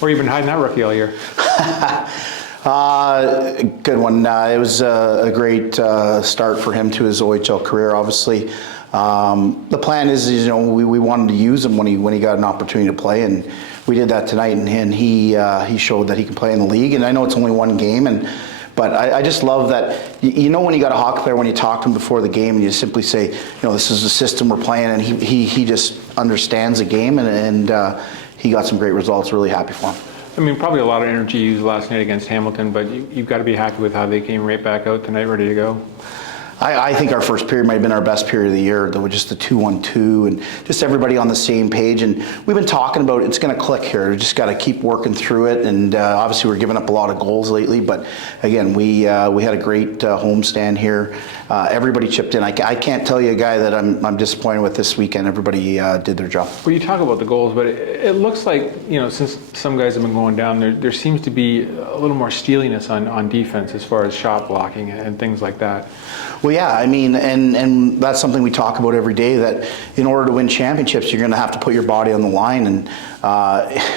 Where you been hiding that rookie all year? Good one. It was a great start for him to his OHL career. Obviously, the plan is we wanted to use him when he got an opportunity to play, and we did that tonight. And he showed that he can play in the league. And I know it's only one game, but I just love that. When you got a hockey player, when you talk to him before the game, and you simply say, this is the system we're playing, and he just understands the game, and he got some great results. Really happy for him. I mean, probably a lot of energy used last night against Hamilton, but you've got to be happy with how they came right back out tonight, ready to go. I think our first period might have been our best period of the year. There was just the 2-1-2 and just everybody on the same page. And we've been talking about it's going to click here. We just got to keep working through it. And obviously we're giving up a lot of goals lately. But again, we had a great homestand here. Everybody chipped in. I can't tell you a guy that I'm disappointed with this weekend. Everybody did their job. Well, you talk about the goals, but it looks like, since some guys have been going down, there seems to be a little more steeliness on defense as far as shot blocking and things like that. Well, yeah, I mean, and that's something we talk about every day, that in order to win championships, you're going to have to put your body on the line. And,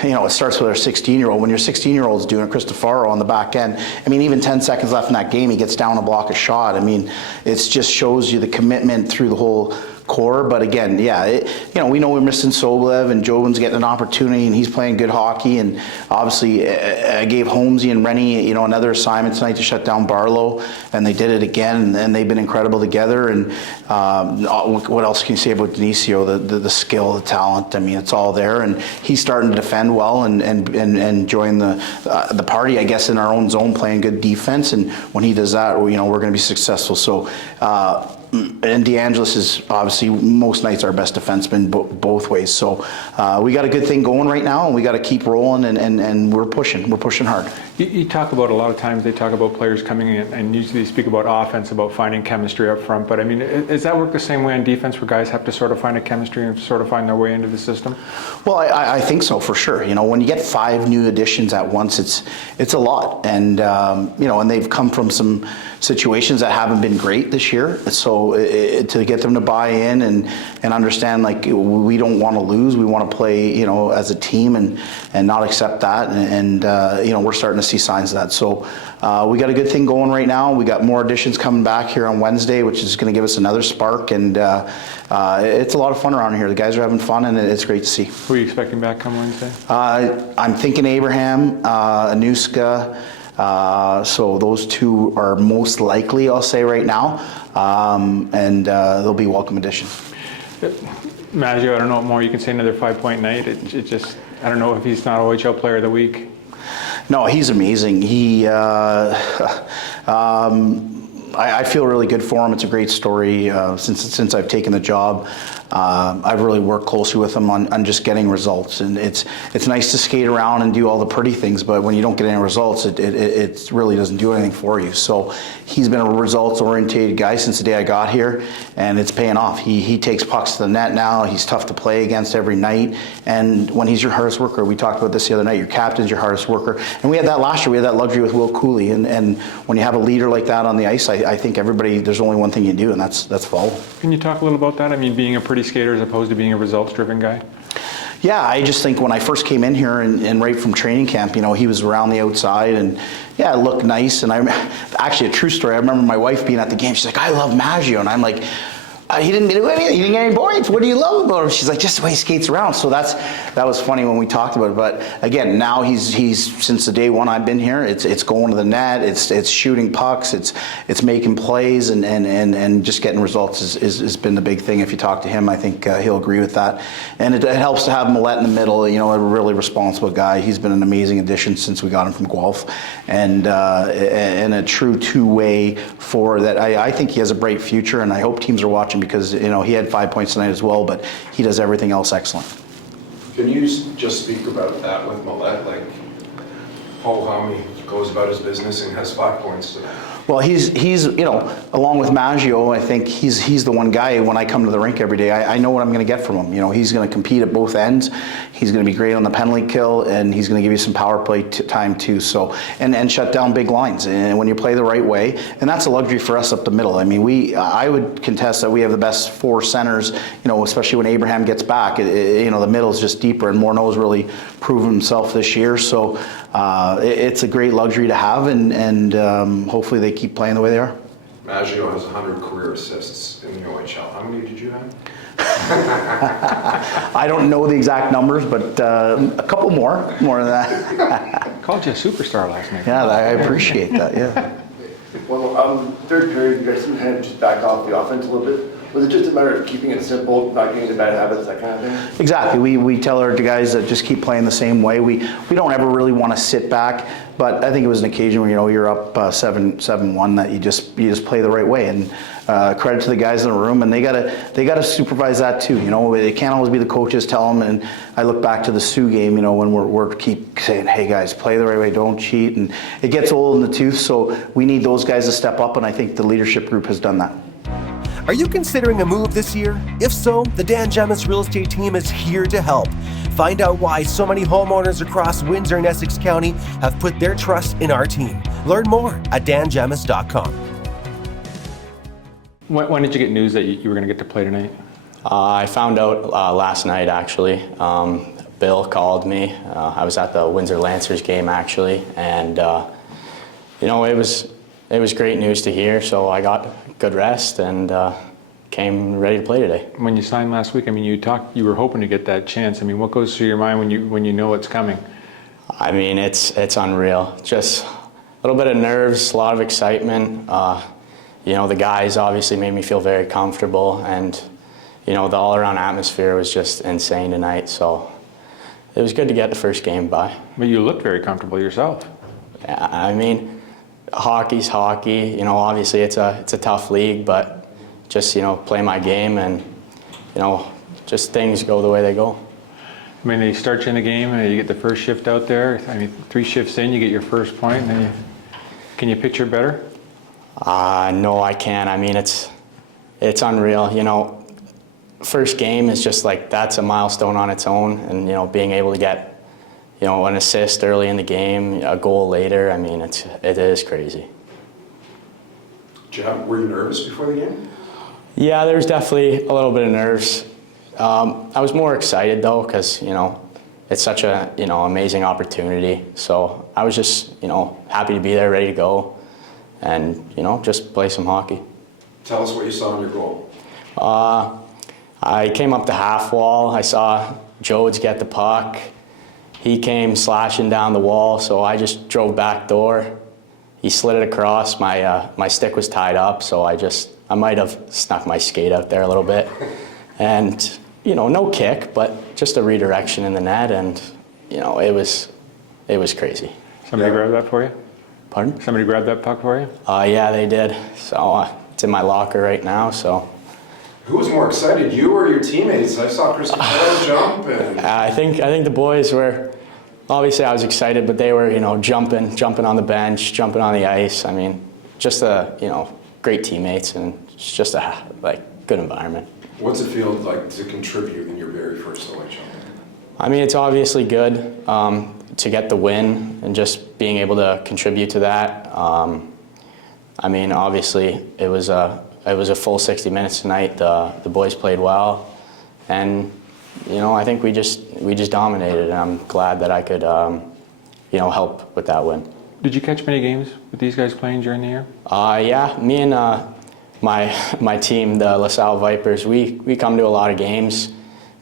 it starts with our 16-year-old. When your 16-year-old's doing it, Cristofaro on the back end, I mean, even 10 seconds left in that game, he gets down a block a shot. I mean, it just shows you the commitment through the whole core. But again, we know we're missing Soblev, and Jobin's getting an opportunity, and he's playing good hockey. And obviously, I gave Holmesy and Rennie, another assignment tonight to shut down Barlow, and they did it again, and they've been incredible together. And what else can you say about Denisio? The skill, the talent. I mean, it's all there, and he's starting to defend well and join the party, I guess, in our own zone, playing good defense. And when he does that, we're going to be successful. So. And DeAngelis is obviously most nights our best defenseman both ways. So we got a good thing going right now, and we got to keep rolling, and we're pushing. We're pushing hard. You talk about, a lot of times they talk about players coming in, and usually they speak about offense, about finding chemistry up front. But I mean, does that work the same way on defense, where guys have to sort of find a chemistry and sort of find their way into the system? Well, I think so, for sure. When you get 5 new additions at once, it's a lot, and and they've come from some situations that haven't been great this year. So to get them to buy in and understand, like, we don't want to lose, we want to play, as a team, and not accept that, and we're starting to see signs of that. So we got a good thing going right now. We got more additions coming back here on Wednesday, which is going to give us another spark, and it's a lot of fun around here. The guys are having fun, and it's great to see. Who are you expecting back come Wednesday? I'm thinking Abraham, Anuska. So those two are most likely, I'll say right now, and they'll be welcome additions. Maggio, I don't know what more you can say. Another 5-point night. It just, I don't know if he's not OHL Player of the Week. No, he's amazing. I feel really good for him. It's a great story. Since I've taken the job, I've really worked closely with him on just getting results. And it's nice to skate around and do all the pretty things, but when you don't get any results, it really doesn't do anything for you. So he's been a results-oriented guy since the day I got here, and it's paying off. He takes pucks to the net now. He's tough to play against every night. And when he's your hardest worker, we talked about this the other night, your captain's your hardest worker. And we had that last year. We had that luxury with Will Cooley. And when you have a leader like that on the ice, I think there's only one thing you do, and that's follow. Can you talk a little about that? I mean, being a pretty skater as opposed to being a results-driven guy? Yeah, I just think when I first came in here and right from training camp, he was around the outside, and yeah, it looked nice. And actually, a true story, I remember my wife being at the game. She's like, "I love Maggio," and I'm like, he didn't do anything. He didn't get any points. What do you love about him? She's like, just the way he skates around. So that was funny when we talked about it. But again, now he's since the day one I've been here, it's going to the net, it's shooting pucks, it's making plays, and just getting results has been the big thing. If you talk to him, I think he'll agree with that. And it helps to have Maillet in the middle. A really responsible guy. He's been an amazing addition since we got him from Guelph, and a true two-way forward that I think he has a bright future. And I hope teams are watching, because he had 5 points tonight as well, but he does everything else excellent. Can you just speak about that with Maillet, like how he goes about his business and has 5 points today? Well, he's along with Maggio, I think he's the one guy when I come to the rink every day, I know what I'm going to get from him. He's going to compete at both ends. He's going to be great on the penalty kill, and he's going to give you some power play time too. So and shut down big lines. And when you play the right way, and that's a luxury for us up the middle. I mean, I would contest that we have the best 4 centers. Especially when Abraham gets back. The middle is just deeper, and Morneau's really proven himself this year. So it's a great luxury to have, and hopefully they keep playing the way they are. Maggio has 100 career assists in the OHL. How many did you have? I don't know the exact numbers, but a couple more than that. Called you a superstar last night. Yeah, I appreciate that, yeah. Well, third period, you guys seem to kind of just back off the offense a little bit. Was it just a matter of keeping it simple, not getting into bad habits, that kind of thing? Exactly. We tell our guys that just keep playing the same way. We don't ever really want to sit back, but I think it was an occasion where you're up 7-1 that you just play the right way. And credit to the guys in the room, and they gotta supervise that too. It can't always be the coaches tell them. And I look back to the Sioux game, when we're keep saying, hey guys, play the right way, don't cheat, and it gets old in the tooth. So we need those guys to step up, and I think the leadership group has done that. Are you considering a move this year? If so, the Dan Gemus real estate team is here to help. Find out why so many homeowners across Windsor and Essex County have put their trust in our team. Learn more at dangemus.com. When did you get news that you were going to get to play tonight? I found out last night, actually. Bill called me. I was at the Windsor Lancers game, actually, and it was great news to hear. So I got good rest and came ready to play today. When you signed last week, you were hoping to get that chance. What goes through your mind when you know it's coming? It's unreal. Just a little bit of nerves, a lot of excitement. The guys obviously made me feel very comfortable, and the all-around atmosphere was just insane tonight. So it was good to get the first game by. But you looked very comfortable yourself. Hockey's hockey. Obviously it's a tough league, but just play my game, and just things go the way they go. They start you in the game, and you get the first shift out there. 3 shifts in, you get your first point, and then can you picture it better? No, I can't. It's unreal. First game is just that's a milestone on its own, and being able to get an assist early in the game, a goal later. It is crazy. Were you nervous before the game? Yeah, there was definitely a little bit of nerves. I was more excited though, because it's such a amazing opportunity. So I was just happy to be there, ready to go, and just play some hockey. Tell us what you saw in your goal. I came up the half wall. I saw Jodes get the puck. He came slashing down the wall, so I just drove back door. He slid it across. My stick was tied up, so I might have snuck my skate out there a little bit. And, no kick, but just a redirection in the net, and, it was crazy. Somebody grabbed that for you? Pardon? Somebody grabbed that puck for you? Yeah, they did. So it's in my locker right now, so. Who was more excited, you or your teammates? I saw Christopher jump. And I think the boys were, obviously I was excited, but they were, jumping on the bench, jumping on the ice. Just great teammates, and it's just a good environment. What's it feel like to contribute in your very first OHL? It's obviously good to get the win and just being able to contribute to that. Obviously it was a full 60 minutes tonight. The boys played well, and I think we just dominated, and I'm glad that I could help with that win. Did you catch many games with these guys playing during the year? Yeah, me and my team, the LaSalle Vipers, we come to a lot of games,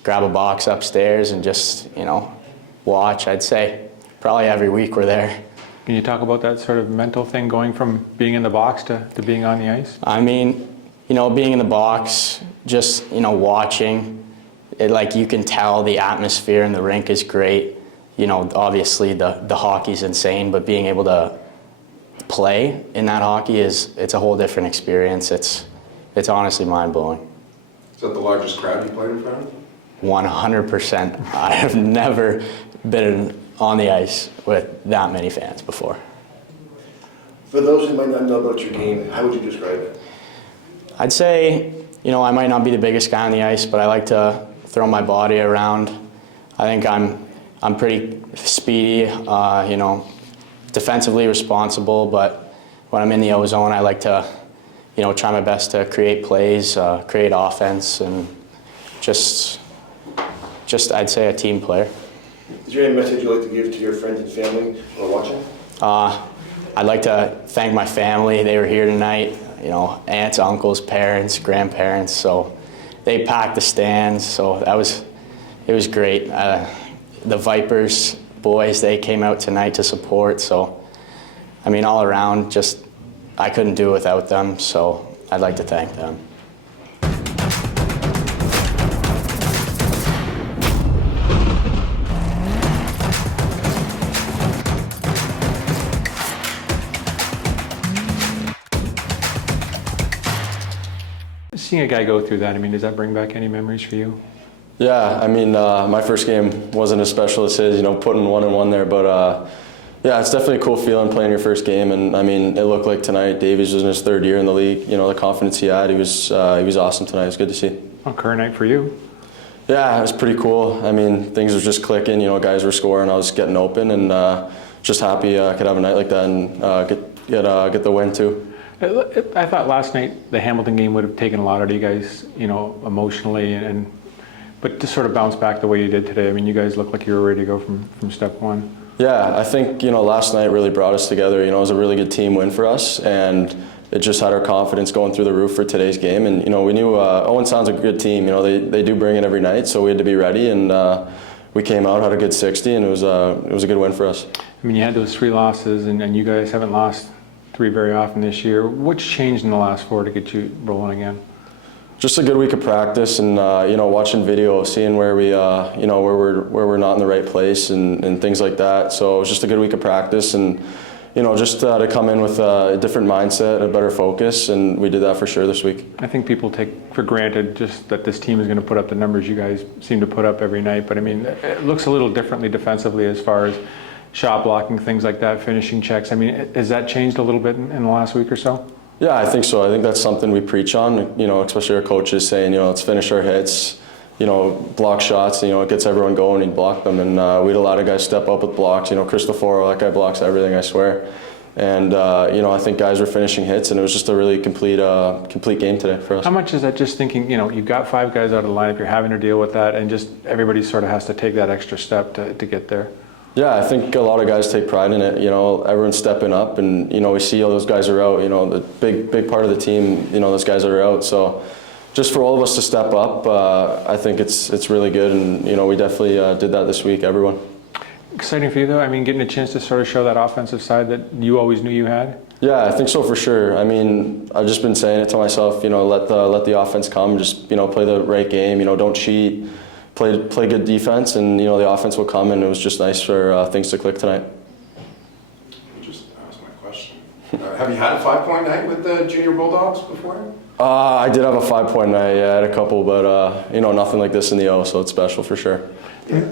grab a box upstairs, and just watch. I'd say probably every week we're there. Can you talk about that sort of mental thing going from being in the box to being on the ice? Being in the box, just watching, you can tell the atmosphere in the rink is great. Obviously the hockey's insane, but being able to play in that hockey it's a whole different experience. It's honestly mind-blowing. Is that the largest crowd you played in front of? 100%. I have never been on the ice with that many fans before. For those who might not know about your game, how would you describe it? I'd say, I might not be the biggest guy on the ice, but I like to throw my body around. I think I'm pretty speedy, defensively responsible, but when I'm in the O-zone, I like to, try my best to create plays, create offense, and just I'd say a team player. Is there any message you'd like to give to your friends and family who are watching? I'd like to thank my family. They were here tonight, aunts, uncles, parents, grandparents, so they packed the stands, so it was great. The Vipers boys, they came out tonight to support, so all around, I couldn't do it without them, so I'd like to thank them. Seeing a guy go through that, does that bring back any memories for you? Yeah, my first game wasn't as special as his, putting 1-1 there, but yeah, it's definitely a cool feeling playing your first game, and it looked like tonight Davies was in his third year in the league. The confidence he had, he was awesome tonight. It was good to see. On career night for you? Yeah, it was pretty cool. Things were just clicking. Guys were scoring. I was getting open, and just happy I could have a night like that and get the win too. I thought last night the Hamilton game would have taken a lot out of you guys, emotionally, but to sort of bounce back the way you did today. You guys looked like you were ready to go from step one. Yeah, I think last night really brought us together. It was a really good team win for us, and it just had our confidence going through the roof for today's game. And we knew Owen sounds like a good team. They do bring it every night, so we had to be ready. And we came out, had a good 60, and it was a good win for us. You had those 3 losses, and you guys haven't lost 3 very often this year. What's changed in the last 4 to get you rolling again? Just a good week of practice, and watching video, seeing where we where we're not in the right place and things like that. So it was just a good week of practice, and just to come in with a different mindset, a better focus, and we did that for sure this week. I think people take for granted just that this team is going to put up the numbers you guys seem to put up every night, but it looks a little differently defensively as far as shot blocking, things like that, finishing checks. Has that changed a little bit in the last week or so? Yeah, I think so. I think that's something we preach on, especially our coaches saying, let's finish our hits, block shots, it gets everyone going, and block them. And we had a lot of guys step up with blocks. Cristoforo, that guy blocks everything, I swear. And, I think guys were finishing hits, and it was just a really complete game today for us. How much is that just thinking, you've got 5 guys out of the lineup, you're having to deal with that, and just everybody sort of has to take that extra step to get there? Yeah, I think a lot of guys take pride in it. Everyone's stepping up, and we see all those guys are out. The big part of the team. Those guys are out. So, just for all of us to step up, I think it's really good, and we definitely did that this week. Everyone. Exciting for you though. Getting a chance to sort of show that offensive side that you always knew you had. Yeah, I think so for sure. I've just been saying it to myself. Let the offense come. Just play the right game. Don't cheat. Play good defense, and the offense will come, and it was just nice for things to click tonight. You just asked my question. Have you had a 5-point night with the Junior Bulldogs before? I did have a 5-point night. Yeah, I had a couple, but nothing like this in the O, so it's special for sure. Yeah.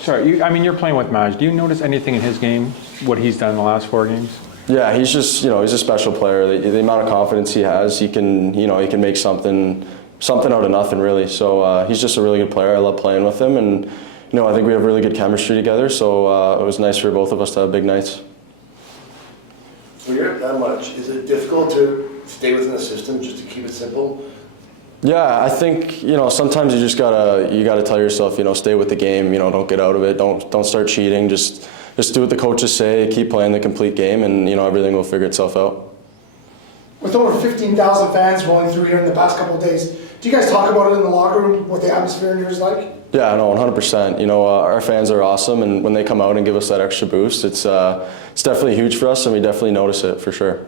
Sorry, you're playing with Maj. Do you notice anything in his game, what he's done in the last 4 games? Yeah, he's just he's a special player. The amount of confidence he has, he can make something out of nothing, really. So he's just a really good player. I love playing with him, and I think we have really good chemistry together. So it was nice for both of us to have big nights. When you're up that much, is it difficult to stay within the system just to keep it simple? Yeah, I think sometimes you just gotta tell yourself stay with the game. Don't get out of it. Don't start cheating. Just do what the coaches say. Keep playing the complete game, and everything will figure itself out. With over 15,000 fans rolling through here in the past couple of days, do you guys talk about it in the locker room, what the atmosphere in here is like? Yeah, no, 100%. Our fans are awesome, and when they come out and give us that extra boost, it's definitely huge for us, and we definitely notice it for sure.